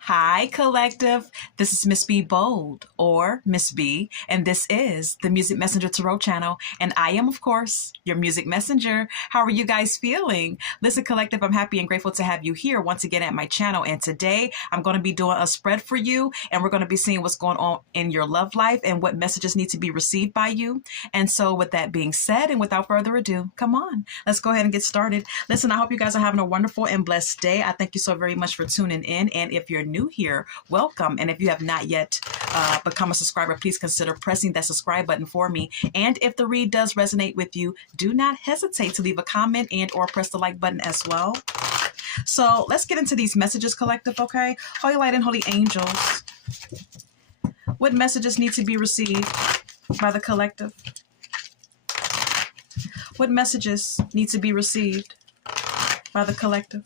Hi, collective. This is Miss B Bold or Miss B, and this is the Music Messenger Tarot channel. And I am, of course, your music messenger. How are you guys feeling? Listen, collective, I'm happy and grateful to have you here once again at my channel. And today I'm going to be doing a spread for you, and we're going to be seeing what's going on in your love life and what messages need to be received by you. And so, with that being said, and without further ado, come on, let's go ahead and get started. Listen, I hope you guys are having a wonderful and blessed day. I thank you so very much for tuning in. And if you're new here, welcome. And if you have not yet become a subscriber, please consider pressing that subscribe button for me. And if the read does resonate with you, do not hesitate to leave a comment and or press the like button as well. So let's get into these messages, collective, okay? Holy light and holy angels, what messages need to be received by the collective? What messages need to be received by the collective?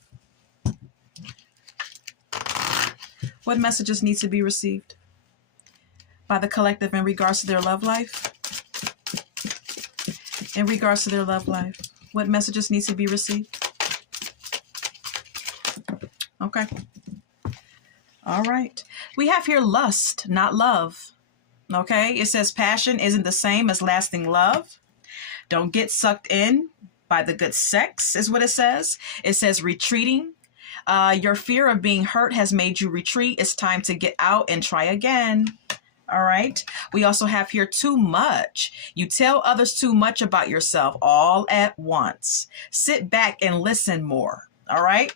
What messages need to be received by the collective in regards to their love life? In regards to their love life, what messages need to be received? Okay. All right. We have here lust, not love. Okay. It says passion isn't the same as lasting love. Don't get sucked in by the good sex is what it says. It says retreating. Your fear of being hurt has made you retreat. It's time to get out and try again. All right. We also have here too much. You tell others too much about yourself all at once. Sit back and listen more. All right.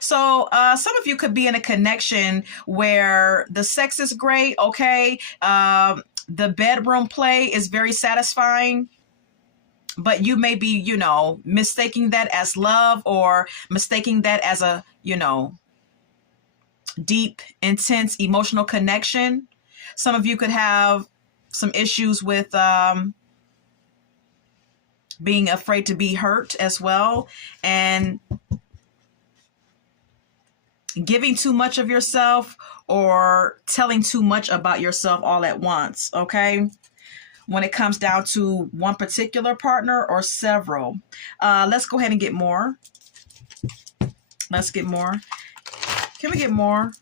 So some of you could be in a connection where the sex is great. Okay. The bedroom play is very satisfying. But you may be, mistaking that as love or mistaking that as a, deep, intense emotional connection. Some of you could have some issues with being afraid to be hurt as well, and giving too much of yourself or telling too much about yourself all at once. Okay. When it comes down to one particular partner or several. Let's go ahead and get more. Let's get more. Can we get more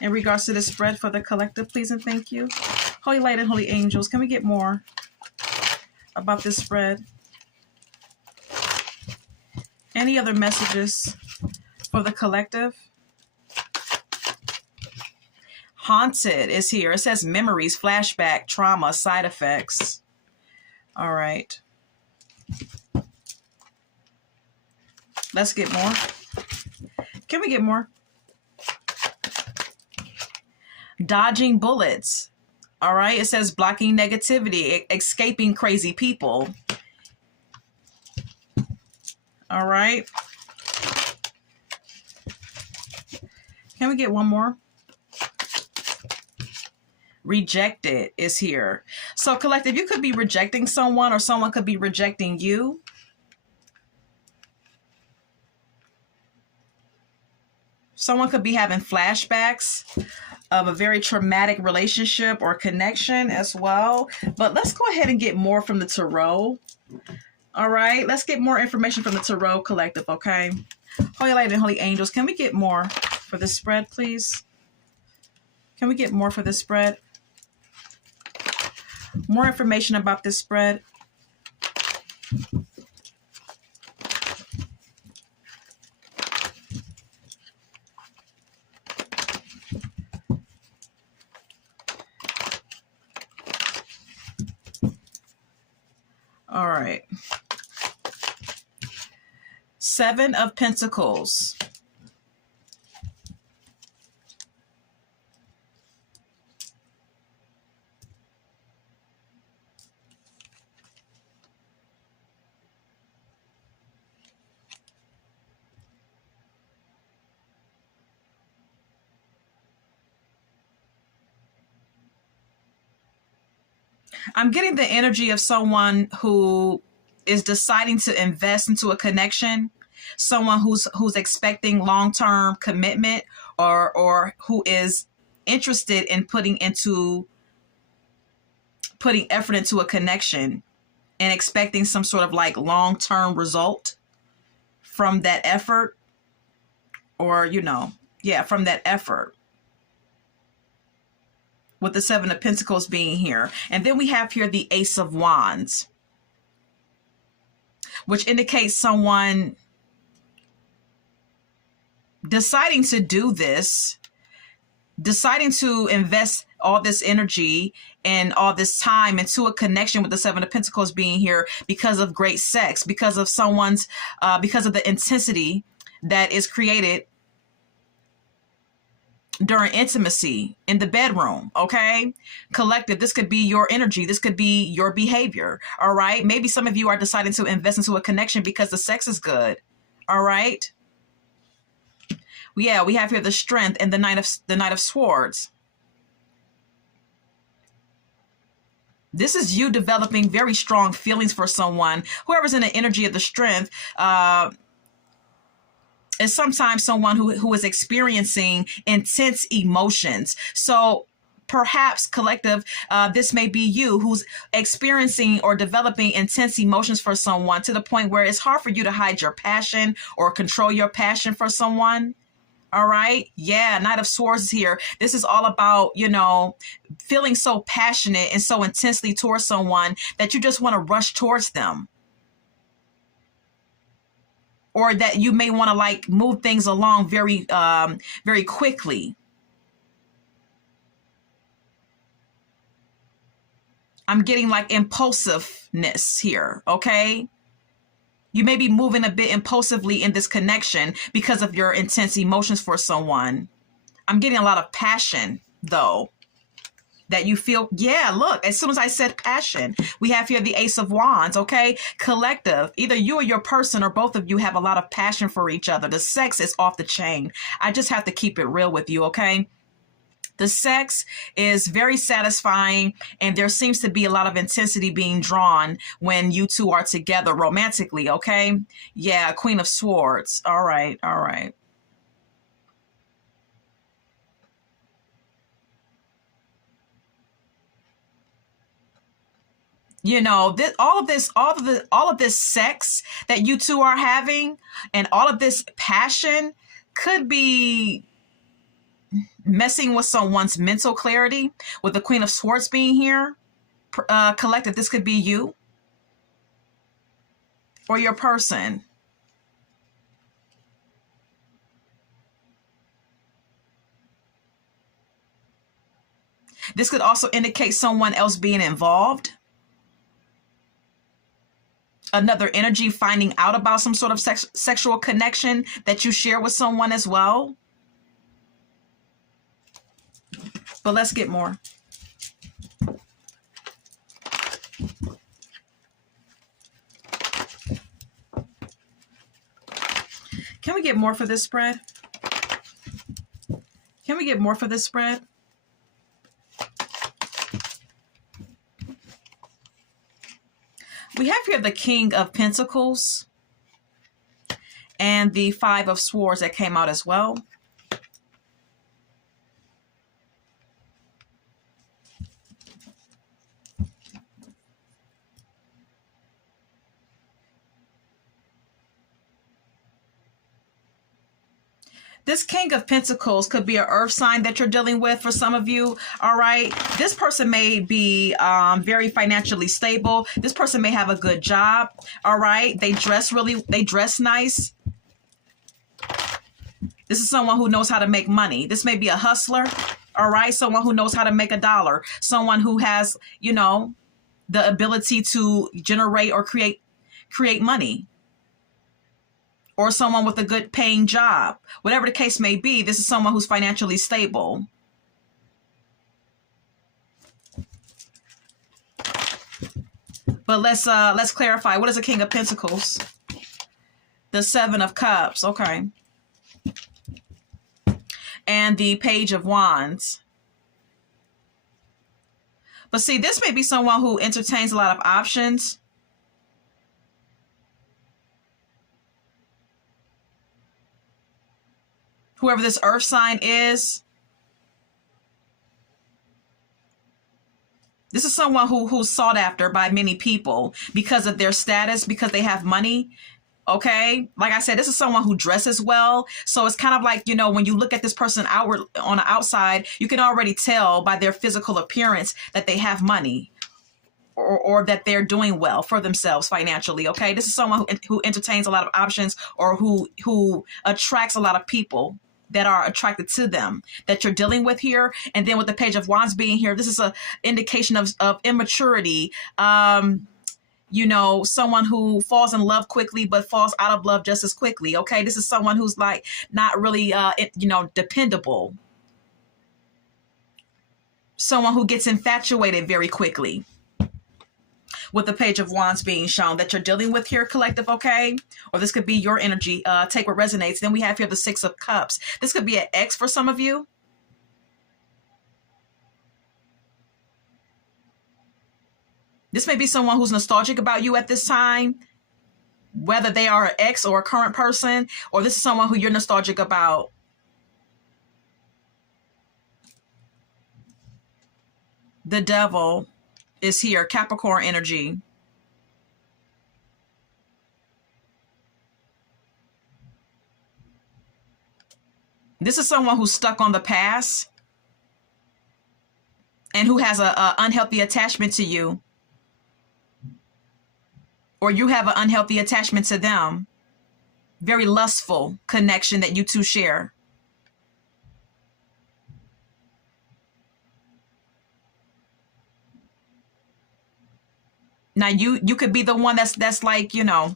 in regards to this spread for the collective, please and thank you? Holy light and holy angels, can we get more about this spread? Any other messages for the collective? Haunted is here. It says memories, flashback, trauma, side effects. All right. Let's get more. Can we get more? Dodging bullets. All right. It says blocking negativity, escaping crazy people. All right. Can we get one more? Rejected is here. So collective, you could be rejecting someone or someone could be rejecting you. Someone could be having flashbacks of a very traumatic relationship or connection as well. But let's go ahead and get more from the tarot. All right, let's get more information from the tarot collective, okay? Holy light and holy angels, can we get more for this spread, please? Can we get more for this spread? More information about this spread. All right. Seven of Pentacles. I'm getting the energy of someone who is deciding to invest into a connection, someone who's expecting long-term commitment, or who is interested in putting effort into a connection and expecting some sort of like long-term result from that effort, or, yeah, from that effort, with the Seven of Pentacles being here. And then we have here the Ace of Wands, which indicates someone deciding to do this, deciding to invest all this energy and all this time into a connection with the Seven of Pentacles being here because of great sex, because of because of the intensity that is created during intimacy in the bedroom. Okay, collective, this could be your energy, this could be your behavior. All right, maybe some of you are deciding to invest into a connection because the sex is good. All right, yeah, we have here the Strength and the Knight of Swords. This is you developing very strong feelings for someone. Whoever's in the energy of the Strength is sometimes someone who is experiencing intense emotions. So perhaps, collective, this may be you who's experiencing or developing intense emotions for someone to the point where it's hard for you to hide your passion or control your passion for someone. All right. Yeah. Knight of Swords is here. This is all about, feeling so passionate and so intensely towards someone that you just want to rush towards them. Or that you may want to move things along very, very quickly. I'm getting impulsiveness here. Okay. You may be moving a bit impulsively in this connection because of your intense emotions for someone. I'm getting a lot of passion, though, that you feel. Yeah, look, as soon as I said passion, we have here the Ace of Wands, okay? Collective, either you or your person or both of you have a lot of passion for each other. The sex is off the chain. I just have to keep it real with you, okay? The sex is very satisfying, and there seems to be a lot of intensity being drawn when you two are together romantically, okay? Yeah, Queen of Swords. All right, all right. All of this sex that you two are having and all of this passion could be messing with someone's mental clarity, with the Queen of Swords being here. Collective, this could be you or your person. This could also indicate someone else being involved. Another energy finding out about some sort of sexual connection that you share with someone as well. But let's get more. Can we get more for this spread? Can we get more for this spread? We have here the King of Pentacles and the Five of Swords that came out as well. This King of Pentacles could be an earth sign that you're dealing with for some of you. All right. This person may be very financially stable. This person may have a good job. All right. They dress nice. This is someone who knows how to make money. This may be a hustler. All right. Someone who knows how to make a dollar. Someone who has, the ability to generate or create money. Or someone with a good paying job. Whatever the case may be, this is someone who's financially stable. But let's clarify. What is a King of Pentacles? The Seven of Cups. Okay. And the Page of Wands. But see, this may be someone who entertains a lot of options. Whoever this earth sign is, this is someone who's sought after by many people because of their status, because they have money. Okay, like I said, this is someone who dresses well. So it's kind of like, you know, when you look at this person outward on the outside, you can already tell by their physical appearance that they have money, or that they're doing well for themselves financially. Okay, this is someone who entertains a lot of options, or who attracts a lot of people that are attracted to them, that you're dealing with here. And then with the Page of Wands being here, this is a indication of immaturity. You know, someone who falls in love quickly but falls out of love just as quickly. Okay, this is someone who's like not really you know, dependable. Someone who gets infatuated very quickly, with the Page of Wands being shown, that you're dealing with here, collective. Okay, or this could be your energy. Take what resonates. Then we have here the Six of Cups. This could be an ex for some of you. This may be someone who's nostalgic about you at this time, whether they are an ex or a current person, or this is someone who you're nostalgic about. The Devil is here, Capricorn energy. This is someone who's stuck on the past and who has a unhealthy attachment to you, or you have an unhealthy attachment to them. Very lustful connection that you two share. Now you could be the one that's like, you know,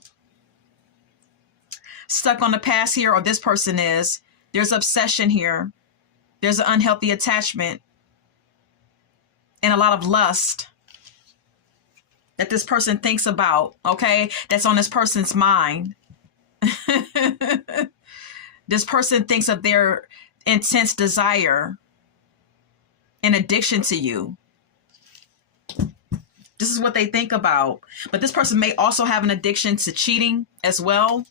stuck on the past here, or this person is. There's obsession here. There's an unhealthy attachment and a lot of lust that this person thinks about, okay? That's on this person's mind. This person thinks of their intense desire and addiction to you. This is what they think about. But this person may also have an addiction to cheating as well.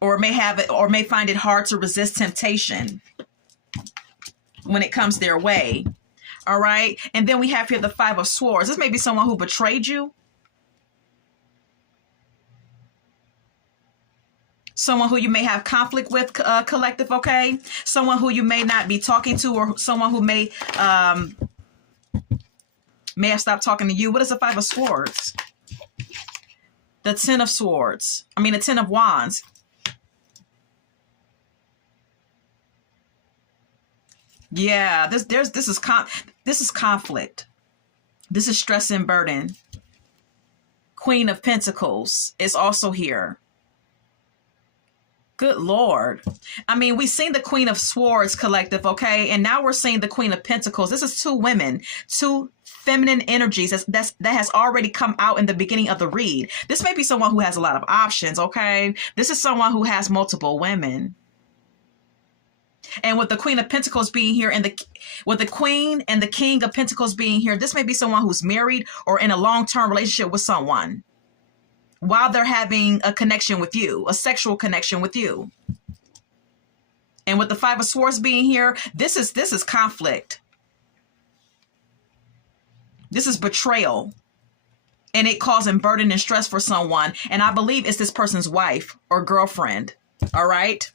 Or may have it, or may find it hard to resist temptation when it comes their way. All right. And then we have here the Five of Swords. This may be someone who betrayed you. Someone who you may have conflict with, collective. Okay. Someone who you may not be talking to, or someone who may have stopped talking to you. What is the Five of Swords? The Ten of Swords. I mean, the Ten of Wands. Yeah, this is conflict. This is stress and burden. Queen of Pentacles is also here. Good Lord. I mean, we've seen the Queen of Swords, collective, okay? And now we're seeing the Queen of Pentacles. This is two women, two feminine energies that has already come out in the beginning of the read. This may be someone who has a lot of options, okay? This is someone who has multiple women. And with the Queen of Pentacles being here, and with the Queen and the King of Pentacles being here, this may be someone who's married or in a long-term relationship with someone while they're having a connection with you, a sexual connection with you. And with the Five of Swords being here, this is conflict. This is betrayal, and it causing burden and stress for someone. And I believe it's this person's wife or girlfriend. All right.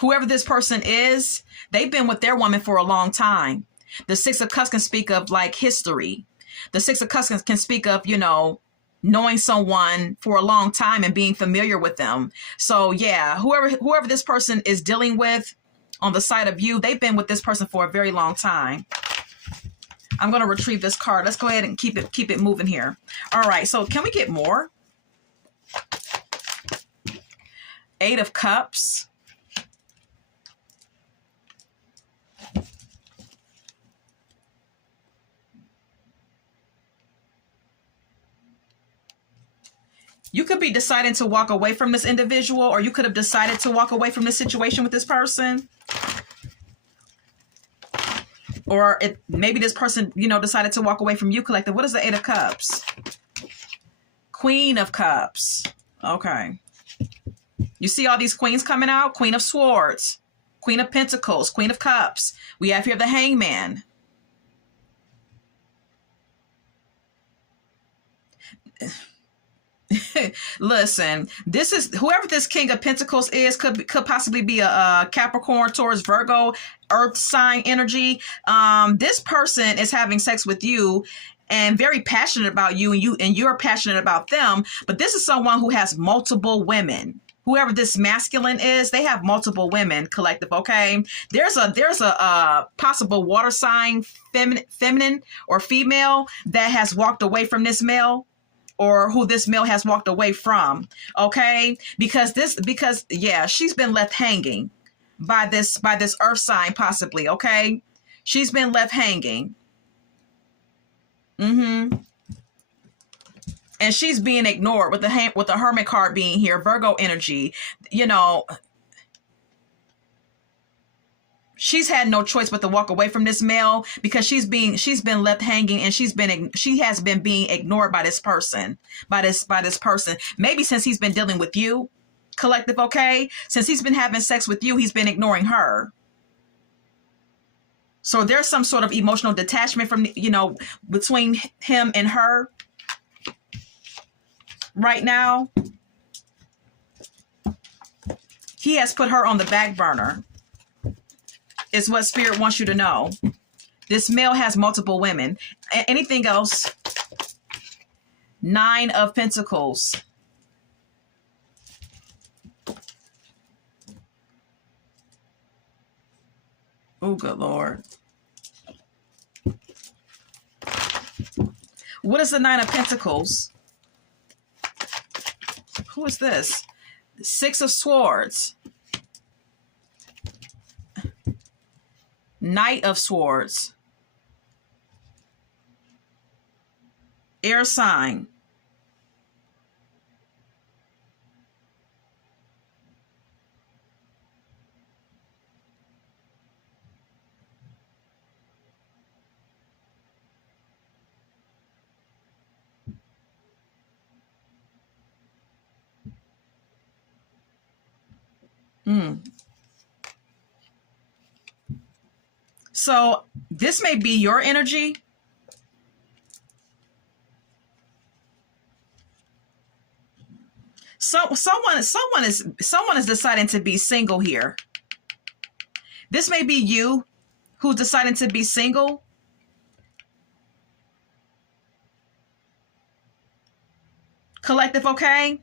Whoever this person is, they've been with their woman for a long time. The Six of Cups can speak of like history. The Six of Cups can speak of, you know, knowing someone for a long time and being familiar with them. So yeah, whoever this person is dealing with on the side of you, they've been with this person for a very long time. I'm going to retrieve this card. Let's go ahead and keep it moving here. All right. So can we get more? Eight of Cups. You could be deciding to walk away from this individual, or you could have decided to walk away from this situation with this person. Or maybe this person, you know, decided to walk away from you, collective. What is the Eight of Cups? Queen of Cups. Okay. You see all these queens coming out? Queen of Swords. Queen of Pentacles, Queen of Cups. We have here the Hangman. Listen, this is whoever this King of Pentacles is could possibly be a Capricorn, Taurus, Virgo, Earth sign energy. This person is having sex with you and very passionate about you, and you're passionate about them. But this is someone who has multiple women. Whoever this masculine is, they have multiple women, collective. Okay, there's a possible water sign, feminine or female that has walked away from this male, or who this male has walked away from. Okay, because yeah, she's been left hanging by this earth sign, possibly. Okay, she's been left hanging. And she's being ignored with the Hermit card being here, Virgo energy. You know, she's had no choice but to walk away from this male because she's been left hanging, and she has been being ignored by this person, by this person. Maybe since he's been dealing with you, collective. Okay, since he's been having sex with you, he's been ignoring her. So there's some sort of emotional detachment from, between him and her right now. He has put her on the back burner, is what Spirit wants you to know. This male has multiple women. Anything else? 9 of Pentacles. Oh, good Lord. What is the 9 of Pentacles? Who is this? 6 of Swords. Knight of Swords. Air sign. So this may be your energy. So someone is deciding to be single here. This may be you who's deciding to be single. Collective, okay?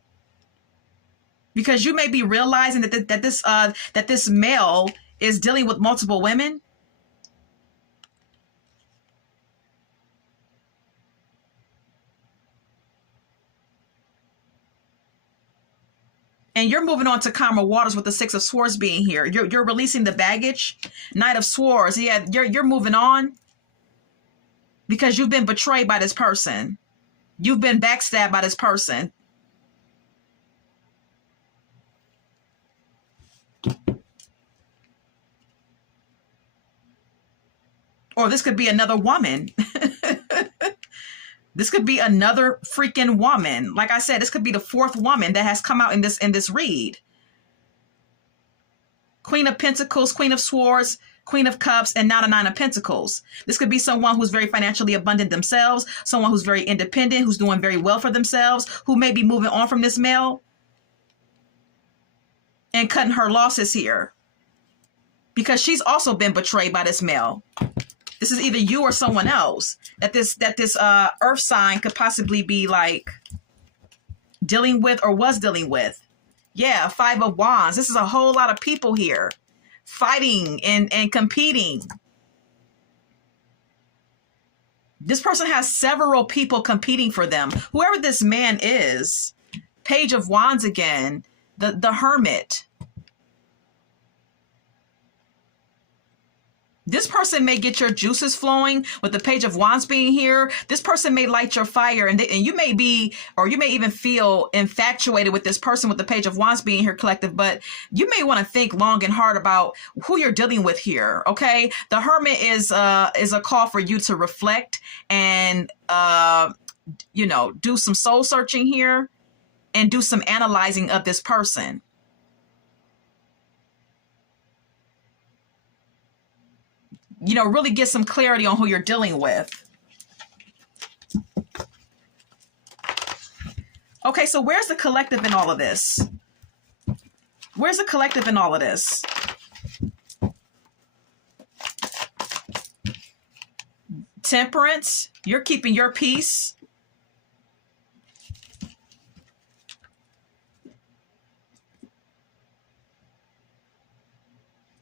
Because you may be realizing that this male is dealing with multiple women. And you're moving on to calmer waters with the 6 of Swords being here. You're releasing the baggage. Knight of Swords. Yeah, you're moving on because you've been betrayed by this person. You've been backstabbed by this person. Or this could be another woman. This could be another freaking woman. Like I said, this could be the 4th woman that has come out in this read. Queen of Pentacles, Queen of Swords, Queen of Cups, and now the 9 of Pentacles. This could be someone who's very financially abundant themselves, someone who's very independent, who's doing very well for themselves, who may be moving on from this male and cutting her losses here because she's also been betrayed by this male. This is either you or someone else that this earth sign could possibly be like dealing with or was dealing with. Yeah, 5 of Wands. This is a whole lot of people here fighting and competing. This person has several people competing for them. Whoever this man is, Page of Wands again, the Hermit. This person may get your juices flowing with the Page of Wands being here. This person may light your fire, and you may be, or you may even feel infatuated with this person with the Page of Wands being here, collective, but you may want to think long and hard about who you're dealing with here, okay? The Hermit is a call for you to reflect and, do some soul searching here and do some analyzing of this person. really get some clarity on who you're dealing with. Okay, so where's the collective in all of this? Where's the collective in all of this? Temperance, you're keeping your peace.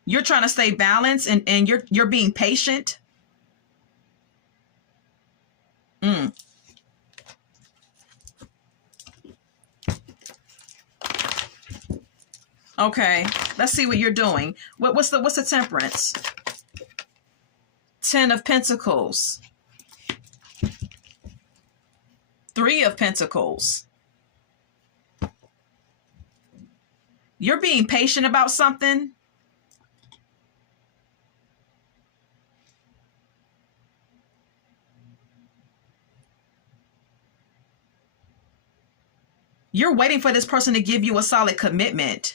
You're trying to stay balanced and you're being patient. Okay, let's see what you're doing. What's the temperance? 10 of Pentacles. 3 of Pentacles. You're being patient about something. You're waiting for this person to give you a solid commitment.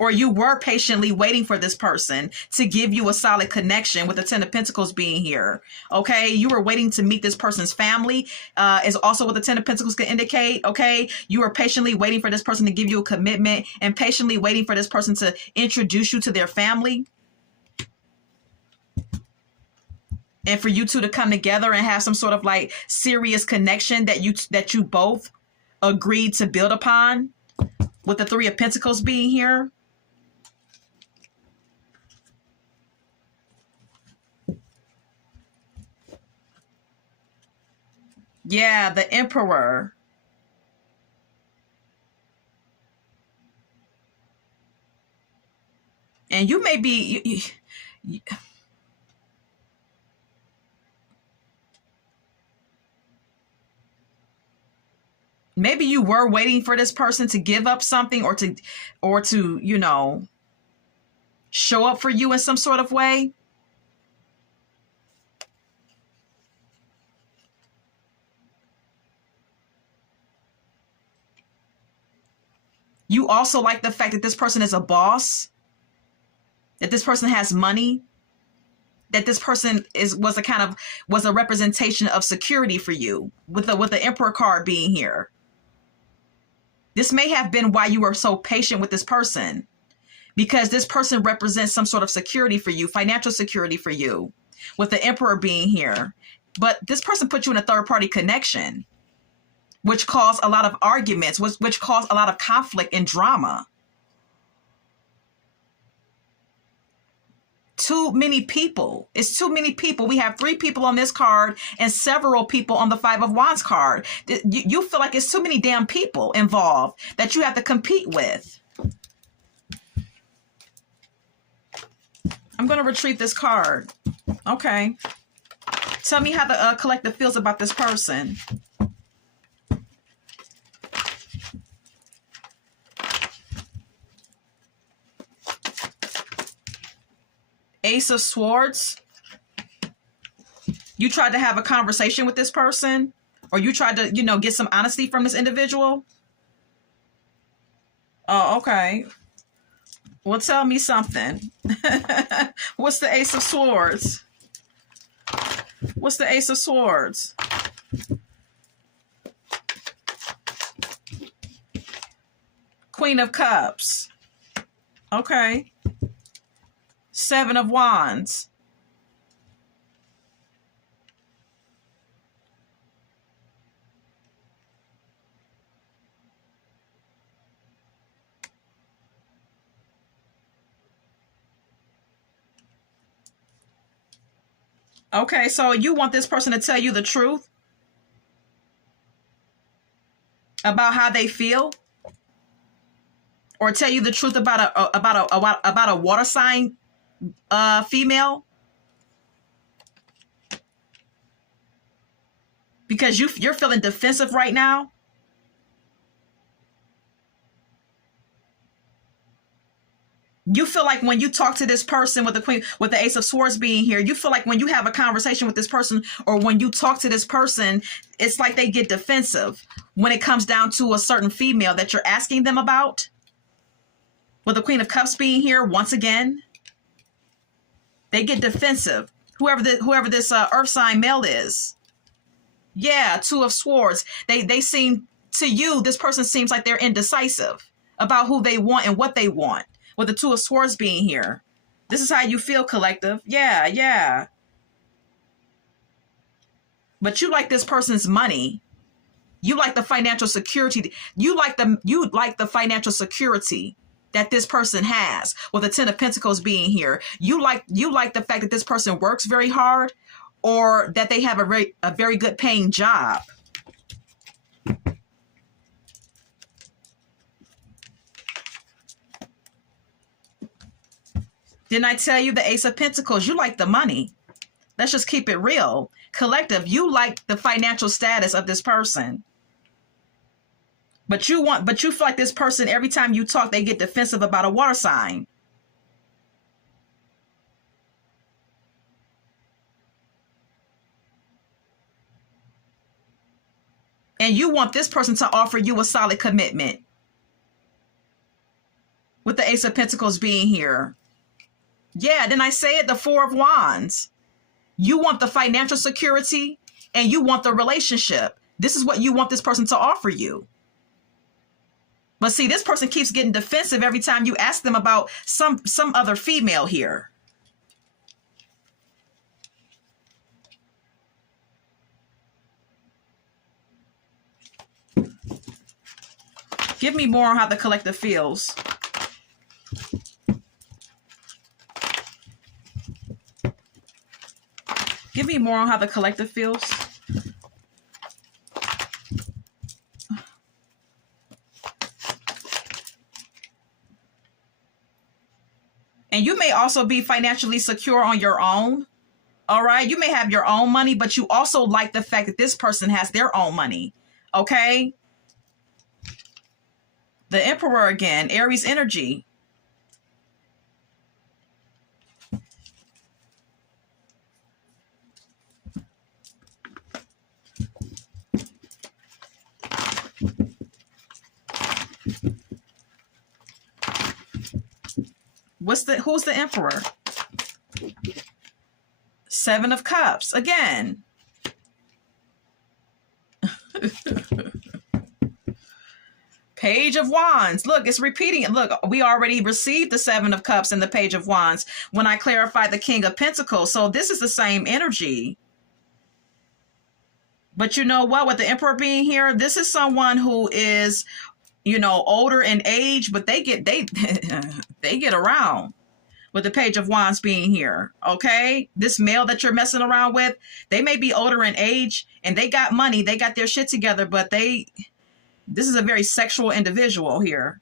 Or you were patiently waiting for this person to give you a solid connection, with the 10 of Pentacles being here. Okay, you were waiting to meet this person's family, is also what the 10 of Pentacles can indicate. Okay, you were patiently waiting for this person to give you a commitment and patiently waiting for this person to introduce you to their family. And for you two to come together and have some sort of like serious connection that you both agreed to build upon, with the 3 of Pentacles being here. Yeah, the Emperor. And you may be... maybe you were waiting for this person to give up something or to, show up for you in some sort of way. You also like the fact that this person is a boss, that this person has money, that this person was a representation of security for you, with the Emperor card being here. This may have been why you were so patient with this person, because this person represents some sort of security for you, financial security for you, with the Emperor being here. But this person put you in a third-party connection, which caused a lot of arguments, which caused a lot of conflict and drama. Too many people. It's too many people. We have 3 people on this card and several people on the 5 of Wands card. You feel like it's too many damn people involved that you have to compete with. I'm going to retrieve this card. Okay. Tell me how the collective feels about this person. Ace of Swords. You tried to have a conversation with this person, or you tried to, get some honesty from this individual. Oh, okay. Well, tell me something. What's the Ace of Swords? What's the Ace of Swords? Queen of Cups. Okay. 7 of Wands. Okay, so you want this person to tell you the truth about how they feel, or tell you the truth about a water sign female, because you're feeling defensive right now. You feel like when you talk to this person with the Ace of Swords being here, you feel like when you have a conversation with this person, or when you talk to this person, it's like they get defensive when it comes down to a certain female that you're asking them about. With the Queen of Cups being here, once again, they get defensive. Whoever this earth sign male is. Yeah, Two of Swords. They seem, to you, this person seems like they're indecisive about who they want and what they want. With the Two of Swords being here. This is how you feel, collective. Yeah, yeah. But you like this person's money. You like the financial security. You like the financial security that this person has. With the Ten of Pentacles being here. You like the fact that this person works very hard, or that they have a very good paying job. Didn't I tell you the Ace of Pentacles? You like the money. Let's just keep it real. Collective, you like the financial status of this person. But you feel like this person, every time you talk, they get defensive about a water sign. And you want this person to offer you a solid commitment. With the Ace of Pentacles being here. Yeah, didn't I say it? The Four of Wands. You want the financial security and you want the relationship. This is what you want this person to offer you. But see, this person keeps getting defensive every time you ask them about some other female here. Give me more on how the collective feels. Give me more on how the collective feels. And you may also be financially secure on your own. All right. You may have your own money, but you also like the fact that this person has their own money. Okay. The Emperor again, Aries energy. Who's the Emperor? Seven of Cups again. Page of Wands. Look, it's repeating it. Look, we already received the Seven of Cups and the Page of Wands when I clarified the King of Pentacles. So this is the same energy. But you know what? With the Emperor being here, this is someone who is, older in age, but they get around. With the Page of Wands being here, okay? This male that you're messing around with, they may be older in age and they got money, they got their shit together, but this is a very sexual individual here.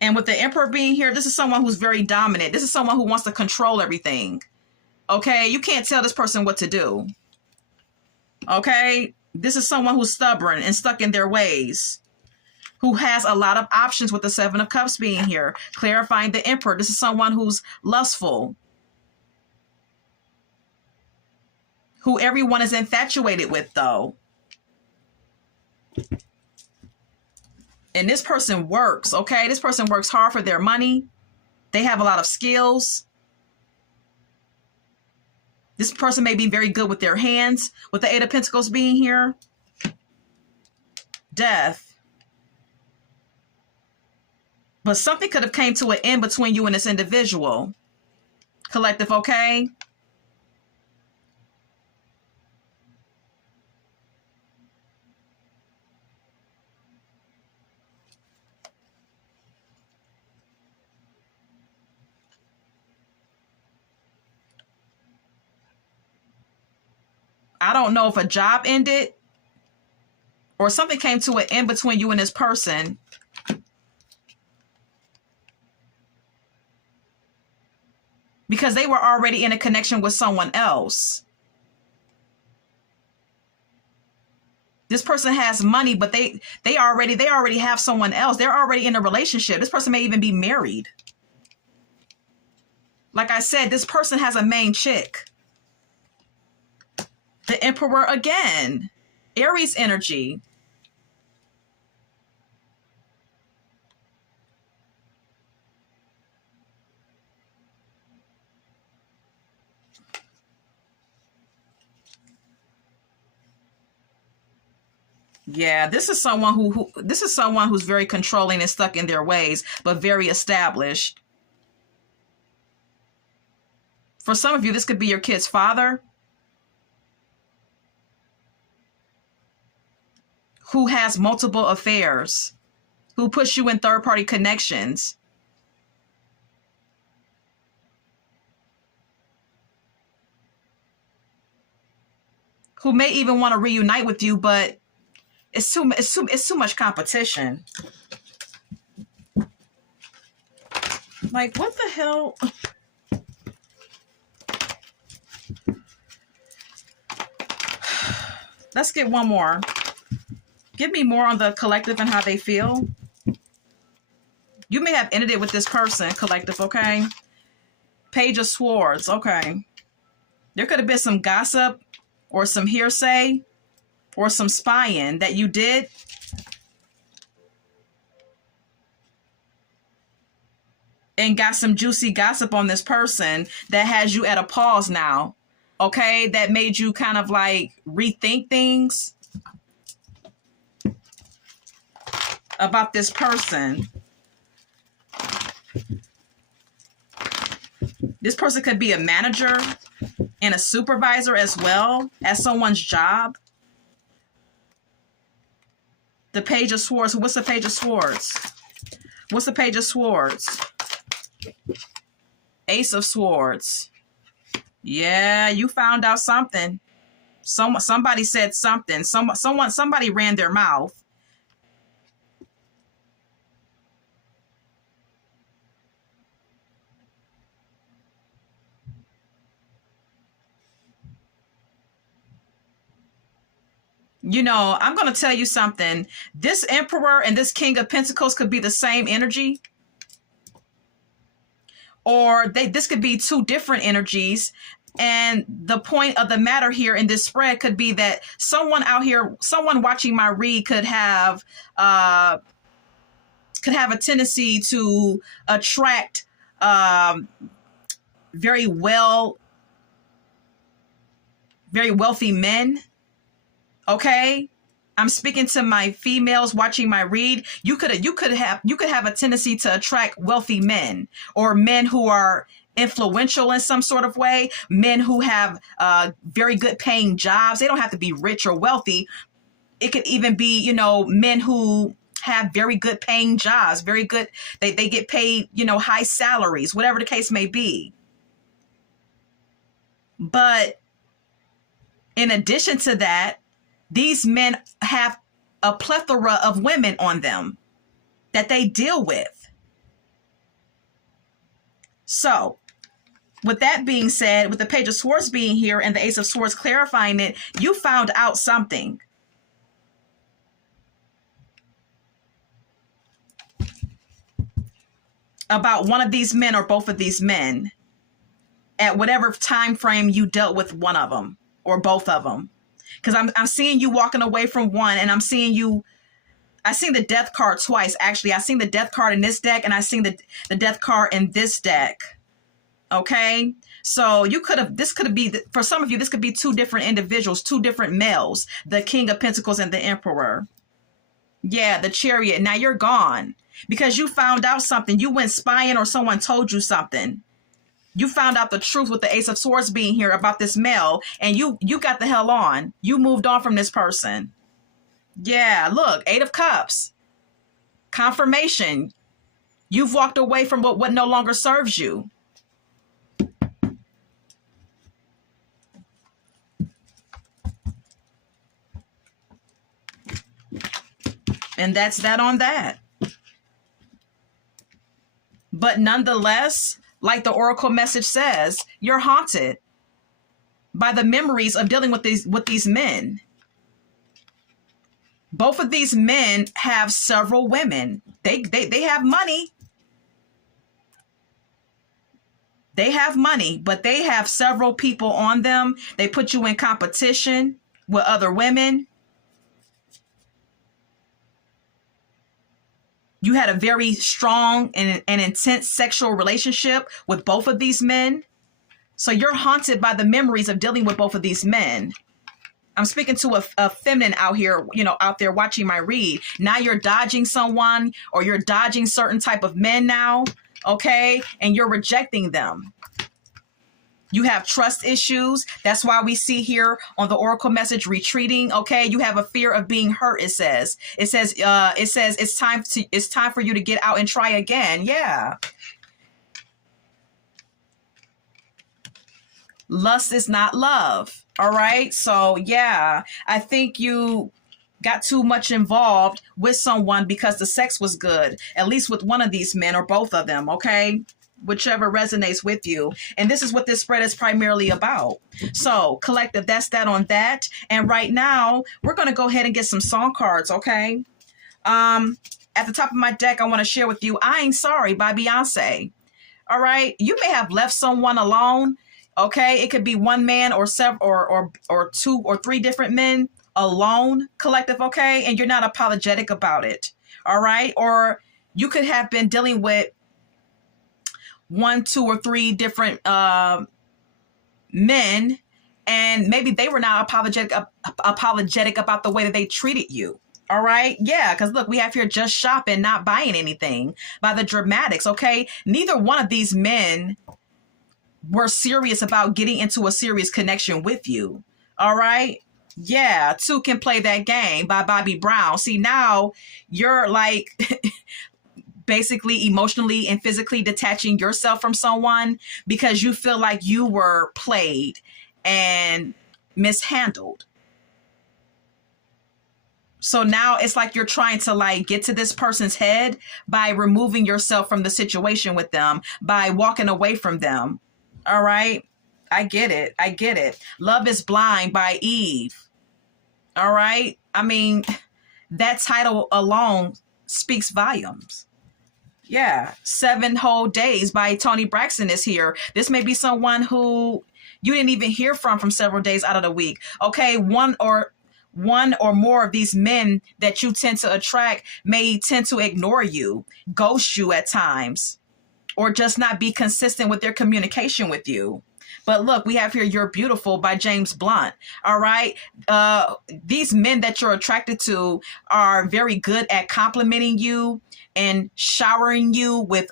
And with the Emperor being here, this is someone who's very dominant. This is someone who wants to control everything, okay? You can't tell this person what to do, okay? This is someone who's stubborn and stuck in their ways, who has a lot of options with the Seven of Cups being here. Clarifying the Emperor. This is someone who's lustful, who everyone is infatuated with, though. And this person works, okay? This person works hard for their money. They have a lot of skills. This person may be very good with their hands. With the Eight of Pentacles being here. Death. But something could have came to an end between you and this individual. Collective, okay? I don't know if a job ended or something came to an end between you and this person. Because they were already in a connection with someone else. This person has money, but they already have someone else. They're already in a relationship. This person may even be married. Like I said, this person has a main chick. The Emperor again. Aries energy. Yeah, this is someone who this is someone who's very controlling and stuck in their ways, but very established. For some of you, this could be your kid's father who has multiple affairs, who puts you in third-party connections. Who may even want to reunite with you, but it's too much competition. Like, what the hell? Let's get one more. Give me more on the collective and how they feel. You may have ended it with this person, collective, okay? Page of Swords, okay. There could have been some gossip or some hearsay or some spying that you did. And got some juicy gossip on this person that has you at a pause now, okay? That made you kind of like rethink things about this person. This person could be a manager and a supervisor as well as someone's job. The Page of Swords. What's the Page of Swords? What's the Page of Swords? Ace of Swords. Yeah, you found out something. Somebody said something. Somebody ran their mouth. You know, I'm going to tell you something. This Emperor and this King of Pentacles could be the same energy. Or this could be two different energies. And the point of the matter here in this spread could be that someone out here, someone watching my read could have a tendency to attract very wealthy men. Okay, I'm speaking to my females watching my read. You could have a tendency to attract wealthy men or men who are influential in some sort of way, men who have very good paying jobs. They don't have to be rich or wealthy. It could even be, you know, men who have very good paying jobs, very good. They get paid, you know, high salaries, whatever the case may be. But in addition to that, these men have a plethora of women on them that they deal with. So, with that being said, with the Page of Swords being here and the Ace of Swords clarifying it, you found out something. About one of these men or both of these men at whatever time frame you dealt with one of them or both of them. Because I'm seeing you walking away from one, and I'm seeing you. I seen the Death card twice. Actually, I seen the Death card in this deck, and I seen the Death card in this deck. Okay, so you could have. This could be for some of you. This could be two different individuals, two different males. The King of Pentacles and the Emperor. Yeah, the Chariot. Now you're gone because you found out something. You went spying, or someone told you something. You found out the truth with the Ace of Swords being here about this male, and you got the hell on. You moved on from this person. Yeah, look, Eight of Cups. Confirmation. You've walked away from what no longer serves you. And that's that on that. But nonetheless, like the Oracle message says, you're haunted by the memories of dealing with these men. Both of these men have several women. They have money. They have money, but they have several people on them. They put you in competition with other women. You had a very strong and intense sexual relationship with both of these men. So you're haunted by the memories of dealing with both of these men. I'm speaking to a feminine out here, out there watching my read. Now you're dodging someone, or you're dodging certain type of men now, okay? And you're rejecting them. You have trust issues. That's why we see here on the oracle message retreating. Okay, you have a fear of being hurt. It says it's time for you to get out and try again. Yeah. Lust is not love. All right. So yeah, I think you got too much involved with someone because the sex was good, at least with one of these men or both of them. Okay. Whichever resonates with you. And this is what this spread is primarily about. So collective, that's that on that. And right now we're going to go ahead and get some song cards. Okay. At the top of my deck, I want to share with you I Ain't Sorry by Beyonce. All right. You may have left someone alone. Okay. It could be one man or several or two or three different men alone, collective. Okay. And you're not apologetic about it. All right. Or you could have been dealing with one, two, or three different men, and maybe they were not apologetic about the way that they treated you. All right. Yeah. Because look, we have here just shopping, not buying anything by the Dramatics. Okay. Neither one of these men were serious about getting into a serious connection with you. All right. Yeah. Two Can Play That Game by Bobby Brown. See, now you're like basically emotionally and physically detaching yourself from someone because you feel like you were played and mishandled. So now it's like you're trying to like get to this person's head by removing yourself from the situation with them, by walking away from them. All right. I get it. I get it. Love is Blind by Eve. All right. I mean, that title alone speaks volumes. Yeah. 7 Whole Days by Toni Braxton is here. This may be someone who you didn't even hear from several days out of the week. Okay. One or more of these men that you tend to attract may tend to ignore you, ghost you at times, or just not be consistent with their communication with you. But look, we have here You're Beautiful by James Blunt. All right. These men that you're attracted to are very good at complimenting you and showering you with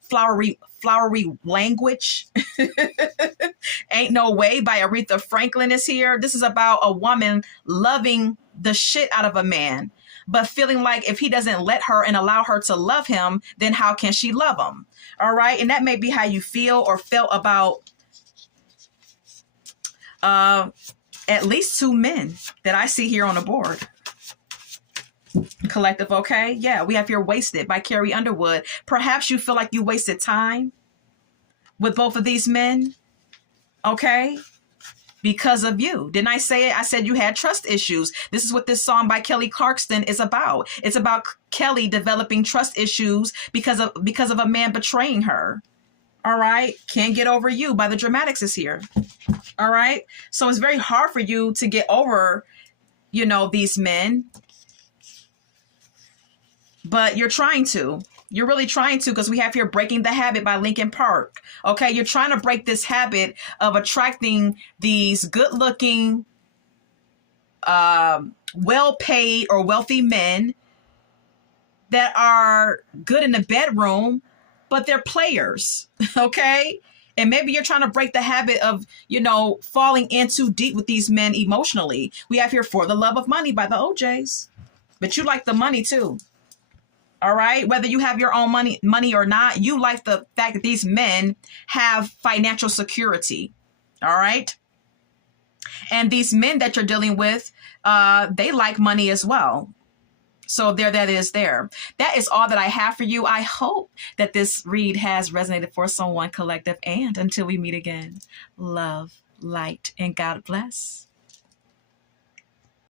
flowery language. Ain't No Way by Aretha Franklin is here. This is about a woman loving the shit out of a man, but feeling like if he doesn't let her and allow her to love him, then how can she love him? All right. And that may be how you feel or felt about at least 2 men that I see here on the board. Collective, okay? Yeah, we have here Wasted by Carrie Underwood. Perhaps you feel like you wasted time with both of these men, okay? Because of you. Didn't I say it? I said you had trust issues. This is what this song by Kelly Clarkson is about. It's about Kelly developing trust issues because of a man betraying her. All right. Can't Get Over You by the Dramatics is here. All right. So it's very hard for you to get over, these men. But you're trying to. You're really trying to, because we have here Breaking the Habit by Linkin Park. Okay. You're trying to break this habit of attracting these good looking, well-paid or wealthy men that are good in the bedroom, but they're players, okay? And maybe you're trying to break the habit of, falling in too deep with these men emotionally. We have here For the Love of Money by the OJs. But you like the money too. All right? Whether you have your own money or not, you like the fact that these men have financial security. All right? And these men that you're dealing with, they like money as well. So that is there. That is all that I have for you. I hope that this read has resonated for someone, collective. And until we meet again, love, light, and God bless.